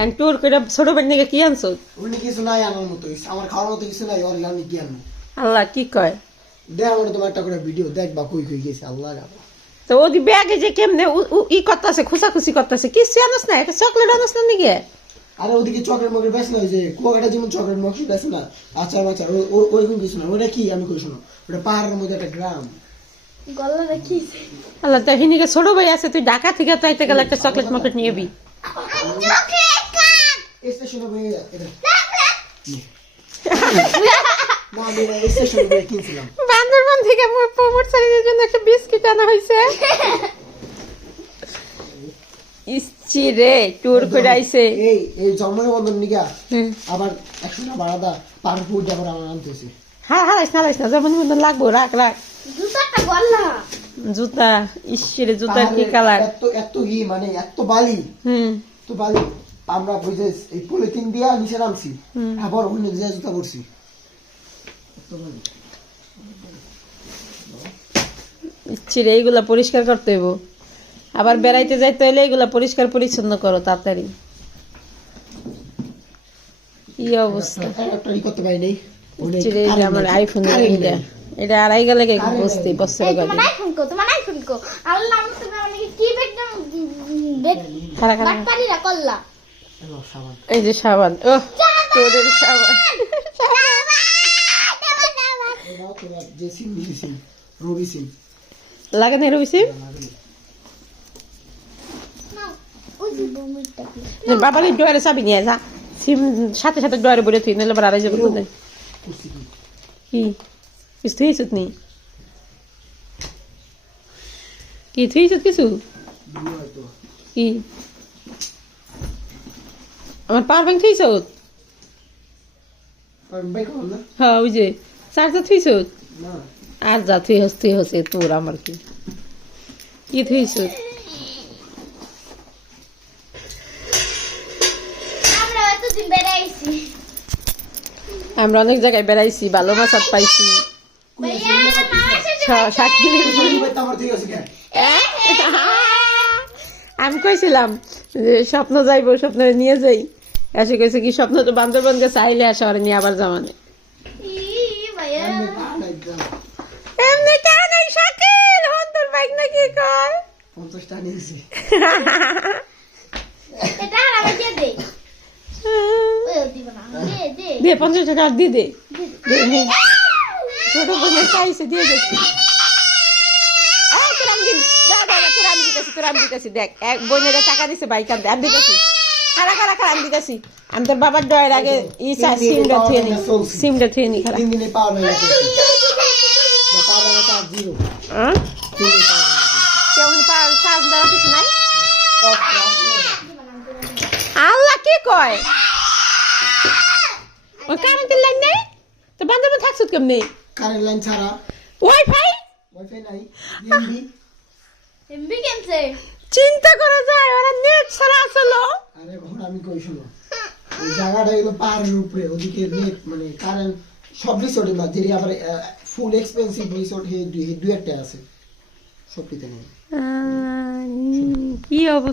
And টুর করে ছোট ভাই নাকি কি আনছো? উনি কিছু নাই আমার মতো, আমার খাওয়ার মতো কিছু নাই, ওর আমি কি আনবো? আল্লাহ কি কয়? দেখ আমার তোমার একটা করে ভিডিও দেখবা কই কই গেছে আল্লাহ জানে। তো ওদি ব্যাগে যে কেমনে ই করতেছে, খুশাখুশি করতেছে, কিছু আনস না, একটা চকলেট আনস না নাকি? আরে ওদিকে চকলেট মকলেট বেশ না, ওই যে কুয়াকাটা যেমন চকলেট মকলেট বেশ না, আচার মাচার ওইরকম কিছু না। ওটা কি আমি কই শোনো, ওটা পাহাড়ের মধ্যে একটা গ্রাম। গলাটা কি আল্লাহ তাহিনীকে ছোট ভাই আছে, তুই ঢাকা থেকে চাইতে গেলে একটা চকলেট মকলেট নিয়ে বি। স্টেশনে বই এটা না আমি স্টেশনে বই কিনছিলাম। বান্দরবান থেকে মোর প্রমোট সারির জন্য একটা বিস্কিট আনা হয়েছে। ইসছি রে ট্যুর করে আইছে। এই জন্মের বন্ধন নিগা আবার 100 টাকা ভাড়া পার ফুট যাবার আমার আনতেছে। হ্যাঁ হ্যাঁ লাইস না যেমন মতন লাগবো, রাখ রাখ। জুতাটা গল্লা জুতা ইসরে জুতার কি কালার? এত ই মানে এত বালি, তো বালি আমরা বুঝে এই পলিথিন দিয়া নিচে নামছি, আবার অন্য যে জুতা পরছি। ইসরে এইগুলা পরিষ্কার করতে হইব, আবার বেড়াইতে যাইতে হইলে এইগুলা পরিষ্কার পরিচ্ছন্ন করো তাড়াতাড়ি। কি অবস্থা একটা ই করতে পারি নাই। ইসরে এই যে আমার আইফোন, এটা আড়াই গেলে বসতে বসতে এই তোমার আইফোন কো আল্লাহ মুসলিম নাকি কি বেড খারা খারা বাটপাড়িরা কল্লা সাবান, এই যে সাবান, ওহ তোদের সাবান। এটাও তোমার যে সিম দিয়েছি রবি সিম লাগে না রবিসি? নাও ওই যে বমিটা কি বাবার এই ডয়ারে চাবি নিয়ে যা, সিম সাথে সাথে ডয়ারে বলে তুই নাহলে আবার আড়াই যাবে। করছি কি কি কিছু থুইছত নি? কি থুইছত কিছু? দিও হয়তো কি আমার পাওয়ার ব্যাংক থুইছত? কারণ বাইক হল না হ্যাঁ ওই যে চার্জার থুইছত। না আর যা তুই হচ্ছে তোর আমার কি কি থুইছত? আমরা এতদিন বেড়াইছি আমরা অনেক জায়গায় বেড়াইছি, ভালো মাছ পাইছি। ভাইয়া আমার ঠিক আছে কেন আমি কইছিলাম যে স্বপ্ন যাইবো, স্বপ্ন নিয়ে যাই, এসে কইছে কি স্বপ্ন তো বান্দরবান গেছে, আইলে আসে আর নিয়ে আবার জামানে। ভাইয়া এমনি তা নাই শাকিল হন তোর বাইক না কি কয় 50 টাকা নিয়েছি। এটা আর আমি দিয়ে দেই ওই দিব না দে দে 50 টাকা দিয়ে দে। ছোট বোনে চাইছে দিয়ে দে। তোর আমি দিতেছি দেখ, এক বোনের টাকা দিছে বাইক আনতে, আমি দিতেছি খারা আমি দিতেছি। আমি তোর বাবার ডয়ের আগে সিমটা থুয়ে নি খারাপ 3 দিনে পাওয়ার হয়ে গেছে, পাওয়ার না চার্জ জিরো। কিছু নাই। আল্লাহ কি কয় ওই কারেন্টের লাইন নেই তো বান্দরবান থাকছ কেমনি? কারেন্ট লাইন ছাড়া ওয়াইফাই নাই, এমবি এমবি কেমছে চিন্তা করা যায় ওরা নেট ছাড়া আসলো। আরে ঘর আমি কই শোনো, ওই জায়গাটা হলো পাহাড়ের উপরে, ওদিকে নেট মানে কারেন্ট সব রিসোর্টে না, যেটি আবার ফুল এক্সপেন্সিভ রিসোর্ট হে দুই একটা আছে, সবটিতে নেই। কি অবস্থা